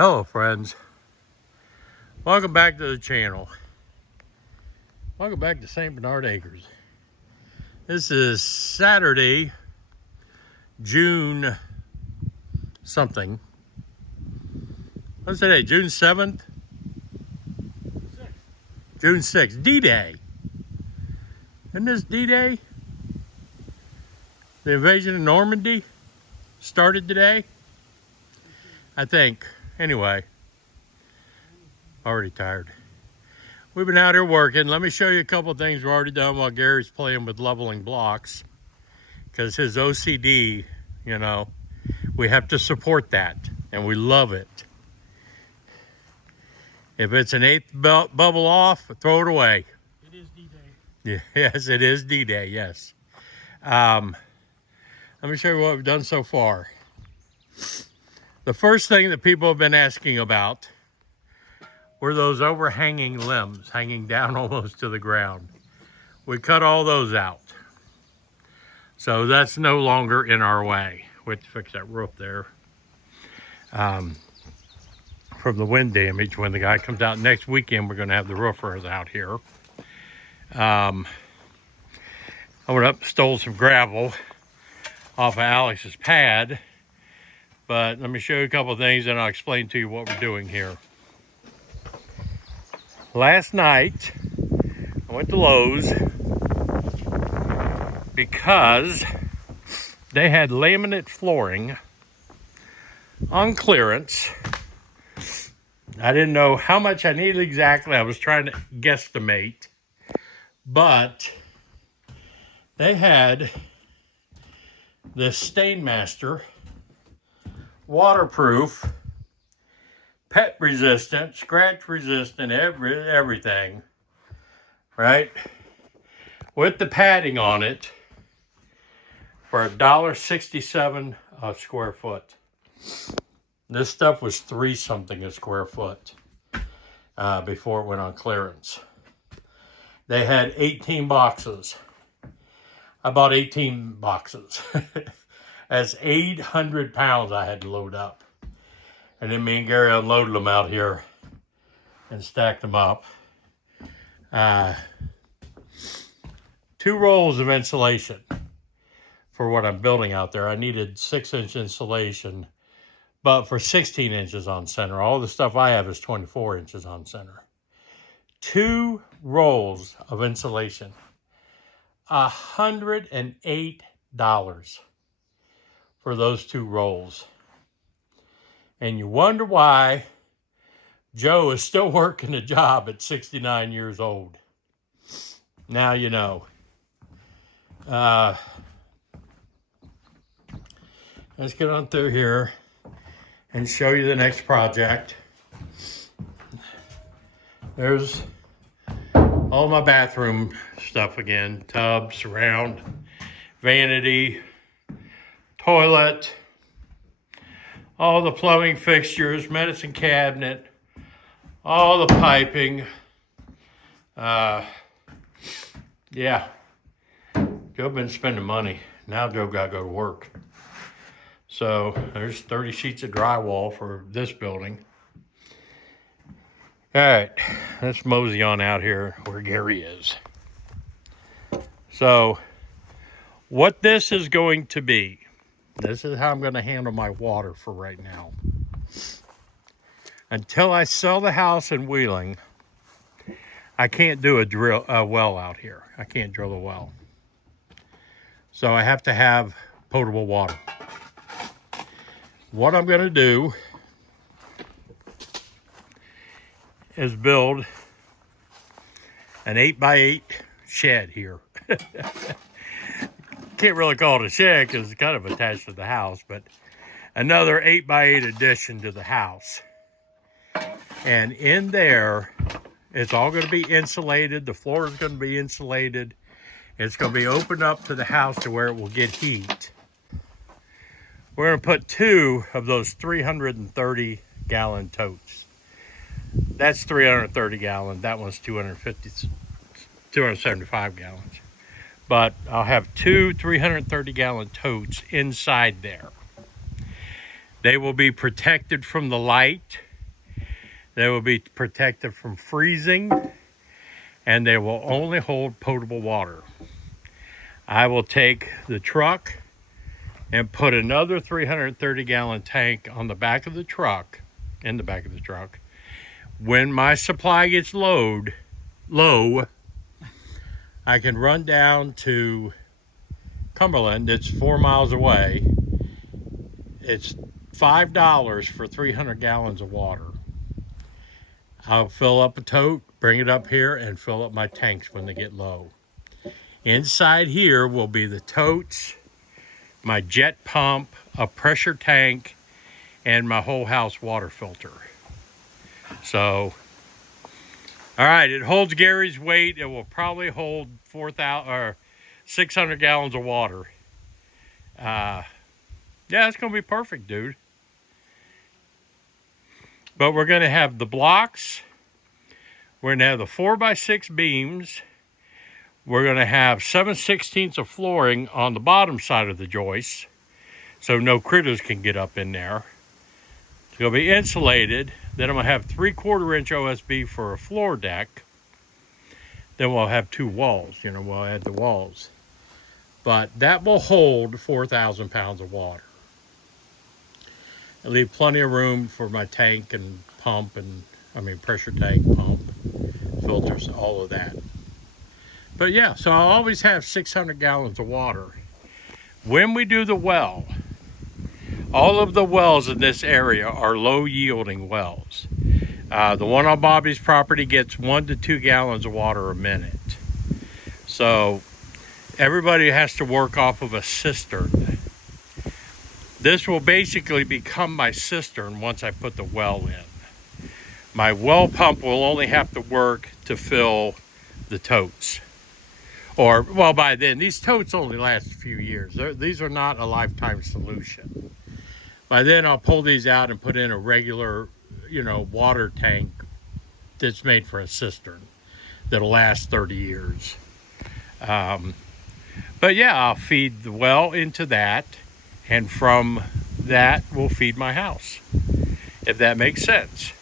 Hello friends, welcome back to the channel. Welcome back to St. Bernard Acres. This is Saturday, June something. What's today? June 7th? June 6th, D-Day. Isn't this D-Day? The invasion of Normandy started today, I think. Anyway, already tired. We've been out here working. Let me show you a couple of things we've already done while Gary's playing with leveling blocks. Because his OCD, you know, we have to support that. And we love it. If it's an eighth bubble off, throw it away. It is D-Day. Yeah, yes, it is D-Day, yes. Let me show you what we've done so far. The first thing that people have been asking about were those overhanging limbs hanging down almost to the ground. We cut all those out. So that's no longer in our way. We have to fix that roof there. From the wind damage, when the guy comes out next weekend, we're going to have the roofers out here. I went up and stole some gravel off of Alex's pad. But let me show you a couple of things and I'll explain to you what we're doing here. Last night, I went to Lowe's because they had laminate flooring on clearance. I didn't know how much I needed exactly. I was trying to guesstimate. But they had this Stainmaster, waterproof, pet resistant, scratch resistant, everything, right? With the padding on it for $1.67 a square foot. This stuff was $3 something a square foot before it went on clearance. They had 18 boxes. I bought 18 boxes. That's 800 pounds I had to load up. And then me and Gary unloaded them out here and stacked them up. 2 rolls of insulation for what I'm building out there. I needed 6-inch insulation, but for 16 inches on center. All the stuff I have is 24 inches on center. 2 rolls of insulation. $108 for those 2 rolls. And you wonder why Joe is still working a job at 69 years old. Now you know. Let's get on through here and show you the next project. There's all my bathroom stuff again. Tub, surround, vanity, toilet, all the plumbing fixtures, medicine cabinet, all the piping. Yeah, Joe been spending money. Now Joe got to go to work. So there's 30 sheets of drywall for this building. All right, let's mosey on out here where Gary is. So what this is going to be, this is how I'm going to handle my water for right now. Until I sell the house in Wheeling, I can't do a well out here. I can't drill a well. So I have to have potable water. What I'm going to do is build an 8x8 shed here. Can't really call it a shed because it's kind of attached to the house, but another 8x8 addition to the house. And in there, it's all going to be insulated. The floor is going to be insulated. It's going to be opened up to the house to where it will get heat. We're going to put 2 of those 330-gallon totes. That's 330 gallon. That one's 275 gallons. But I'll have 2 330-gallon totes inside there. They will be protected from the light They will be protected from freezing, and they will only hold potable water. I will take the truck and put another 330-gallon tank on the back of the truck, in the back of the truck. When my supply gets low, I can run down to Cumberland. It's 4 miles away. It's $5 for 300 gallons of water. I'll fill up a tote, bring it up here, and fill up my tanks when they get low. Inside here will be the totes, my jet pump, a pressure tank, and my whole house water filter. So, all right, it holds Gary's weight. It will probably hold 600 gallons of water. Yeah, it's going to be perfect, dude. But we're going to have the blocks. We're going to have the 4x6 beams. We're going to have 7/16 of flooring on the bottom side of the joist, so no critters can get up in there. It's going to be insulated. Then I'm going to have 3/4 inch OSB for a floor deck. Then we'll have 2 walls. We'll add the walls. But that will hold 4,000 pounds of water. I leave plenty of room for my tank and pump, pressure tank, pump, filters, all of that. But yeah, so I'll always have 600 gallons of water. When we do the well, all of the wells in this area are low yielding wells. The one on Bobby's property gets 1 to 2 gallons of water a minute. So everybody has to work off of a cistern. This will basically become my cistern once I put the well in. My well pump will only have to work to fill the totes. Or, well, by then, these totes only last a few years. These are not a lifetime solution. By then, I'll pull these out and put in a regular, water tank that's made for a cistern that'll last 30 years. But yeah, I'll feed the well into that, and from that, we'll feed my house, if that makes sense.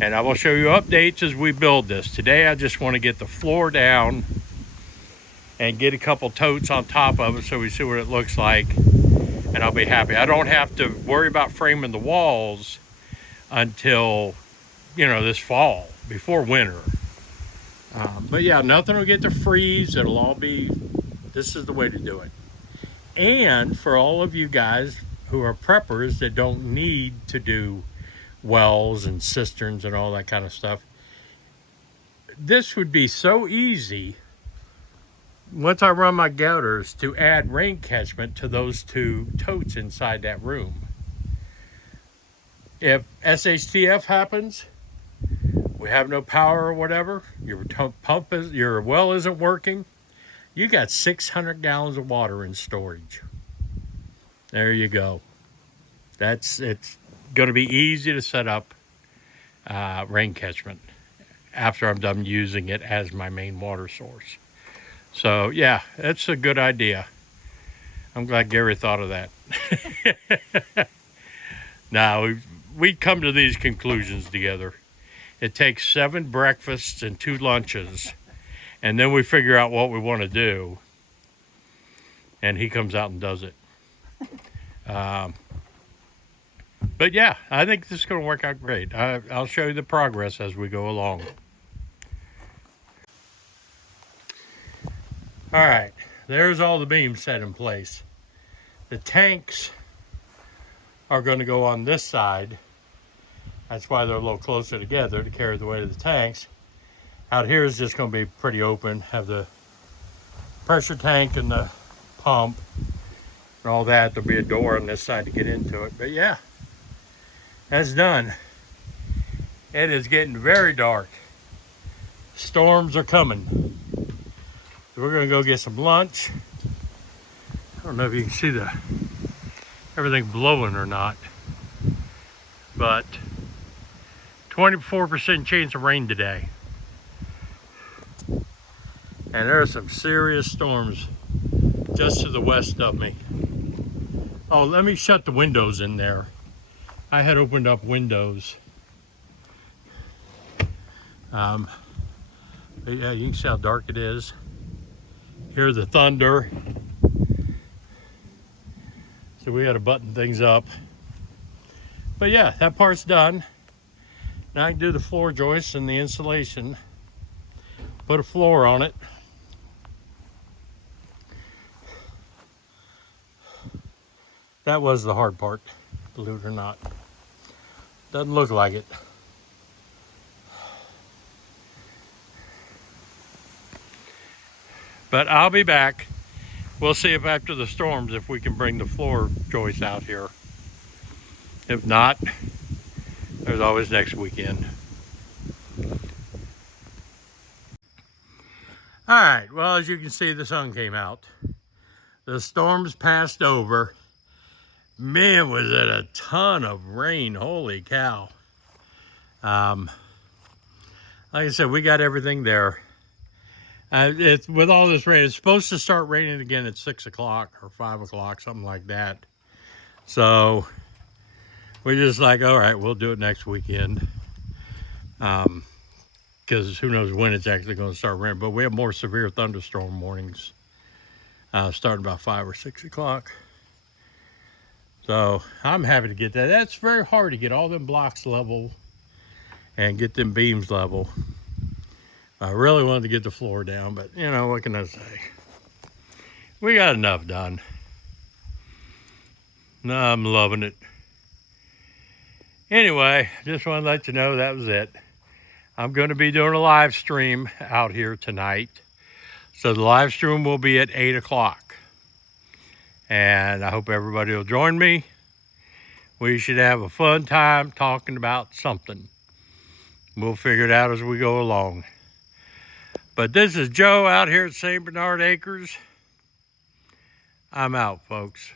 And I will show you updates as we build this. Today, I just want to get the floor down and get a couple totes on top of it so we see what it looks like, and I'll be happy. I don't have to worry about framing the walls until, this fall, before winter. But yeah, nothing will get to freeze. It'll all be, this is the way to do it. And for all of you guys who are preppers that don't need to do wells and cisterns and all that kind of stuff, this would be so easy once I run my gutters to add rain catchment to those 2 totes inside that room. If SHTF happens, we have no power or whatever, your well isn't working, you got 600 gallons of water in storage. There you go. It's going to be easy to set up rain catchment after I'm done using it as my main water source. So yeah, that's a good idea. I'm glad Gary thought of that. Now, we come to these conclusions together. It takes 7 breakfasts and 2 lunches, and then we figure out what we want to do, and he comes out and does it. But yeah, I think this is going to work out great. I'll show you the progress as we go along. All right, there's all the beams set in place. The tanks are going to go on this side. That's why they're a little closer together to carry the weight of the tanks. Out here is just going to be pretty open. Have the pressure tank and the pump and all that. There'll be a door on this side to get into it. But yeah, that's done. It is getting very dark. Storms are coming. We're gonna go get some lunch. I don't know if you can see everything blowing or not, but 24% chance of rain today. And there are some serious storms just to the west of me. Oh, let me shut the windows in there. I had opened up windows. But yeah, you can see how dark it is. Hear the thunder. So we got to button things up. But yeah, that part's done. Now I can do the floor joists and the insulation. Put a floor on it. That was the hard part, believe it or not. Doesn't look like it. But I'll be back. We'll see if after the storms if we can bring the floor joists out here. If not, there's always next weekend. All right, well, as you can see, the sun came out. The storms passed over. Man, was it a ton of rain, holy cow. Like I said, we got everything there. With all this rain, it's supposed to start raining again at 6 o'clock or 5 o'clock, something like that. So we're just like, all right, we'll do it next weekend. Because who knows when it's actually going to start raining. But we have more severe thunderstorm warnings starting about 5 or 6 o'clock. So I'm happy to get that. That's very hard to get all them blocks level and get them beams level. I really wanted to get the floor down, but you know, what can I say? We got enough done. No, I'm loving it. Anyway, just want to let you know that was it. I'm going to be doing a live stream out here tonight. So the live stream will be at 8 o'clock. And I hope everybody will join me. We should have a fun time talking about something. We'll figure it out as we go along. But this is Joe out here at St. Bernard Acres. I'm out, folks.